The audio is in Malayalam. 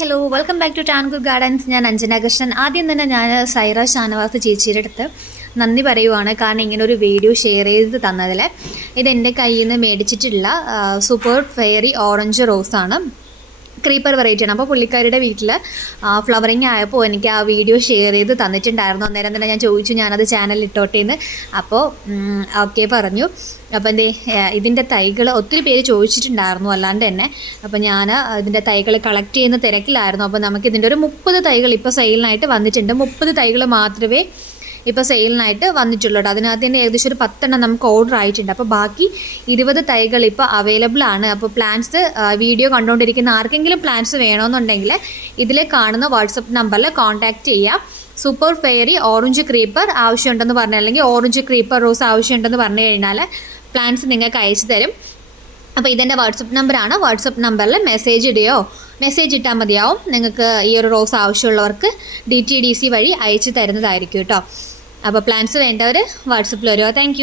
Hello welcome back to Tanku gardens. ഞാൻ അഞ്ജന കൃഷ്ണൻ. ആദ്യം തന്നെ ഞാൻ സൈറ ഷാനവാസ് ചേച്ചിയുടെ അടുത്ത് നന്ദി പറയുവാണ്. കാരണം ഇങ്ങനെ ഒരു വീഡിയോ ഷെയർ ചെയ്ത് തന്നതിൽ. ഇതെൻ്റെ കയ്യിൽ നിന്ന് മേടിച്ചിട്ടുള്ള സൂപ്പർ ഫെയറി ഓറഞ്ച് റോസാണ്. ക്രീപ്പർ വെറൈറ്റിയാണ്. അപ്പോൾ പുള്ളിക്കാരുടെ വീട്ടിൽ ഫ്ലവറിങ് ആയപ്പോൾ എനിക്ക് ആ വീഡിയോ ഷെയർ ചെയ്ത് തന്നിട്ടുണ്ടായിരുന്നു. അന്നേരം തന്നെ ഞാൻ ചോദിച്ചു ഞാനത് ചാനലിൽ ഇട്ടോട്ടേന്ന്. അപ്പോൾ ഓക്കെ പറഞ്ഞു. അപ്പോൾ ഇതിൻ്റെ തൈകൾ ഒത്തിരി പേര് ചോദിച്ചിട്ടുണ്ടായിരുന്നു അല്ലാണ്ട് തന്നെ. അപ്പോൾ ഞാൻ ഇതിൻ്റെ തൈകൾ കളക്ട് ചെയ്യുന്ന തിരക്കിലായിരുന്നു. അപ്പോൾ നമുക്കിതിൻ്റെ ഒരു 30 തൈകൾ ഇപ്പോൾ സെയിലിനായിട്ട് വന്നിട്ടുണ്ട്. 30 തൈകൾ മാത്രമേ ഇപ്പോൾ സെയിലിനായിട്ട് വന്നിട്ടുള്ളൂ. അതിനകത്ത് തന്നെ ഏകദേശം ഒരു 10 എണ്ണം നമുക്ക് ഓർഡർ ആയിട്ടുണ്ട്. അപ്പോൾ ബാക്കി 20 തൈകൾ ഇപ്പോൾ അവൈലബിൾ ആണ്. അപ്പോൾ പ്ലാന്റ്സ് വീഡിയോ കണ്ടുകൊണ്ടിരിക്കുന്ന ആർക്കെങ്കിലും പ്ലാന്റ്സ് വേണമെന്നുണ്ടെങ്കിൽ ഇതിലെ കാണുന്ന വാട്സപ്പ് നമ്പറിൽ കോൺടാക്റ്റ് ചെയ്യാം. സൂപ്പർ ഫെയറി ഓറഞ്ച് ക്രീപ്പർ ആവശ്യമുണ്ടെന്ന് പറഞ്ഞാൽ, അല്ലെങ്കിൽ ഓറഞ്ച് ക്രീപ്പർ റോസ് ആവശ്യമുണ്ടെന്ന് പറഞ്ഞു കഴിഞ്ഞാൽ പ്ലാന്റ്സ് നിങ്ങൾക്ക് അയച്ചു തരും. അപ്പോൾ ഇതെൻ്റെ വാട്സപ്പ് നമ്പറാണ്. വാട്സപ്പ് നമ്പറിൽ മെസ്സേജ് ഇട്ടാൽ മതിയാവും. നിങ്ങൾക്ക് ഈ ഒരു റോസ് ആവശ്യമുള്ളവർക്ക് DTDC വഴി അയച്ചു തരുന്നതായിരിക്കും കേട്ടോ. അപ്പോൾ പ്ലാൻസ് വേണ്ടവർ വാട്സപ്പിൽ വരുമോ. താങ്ക്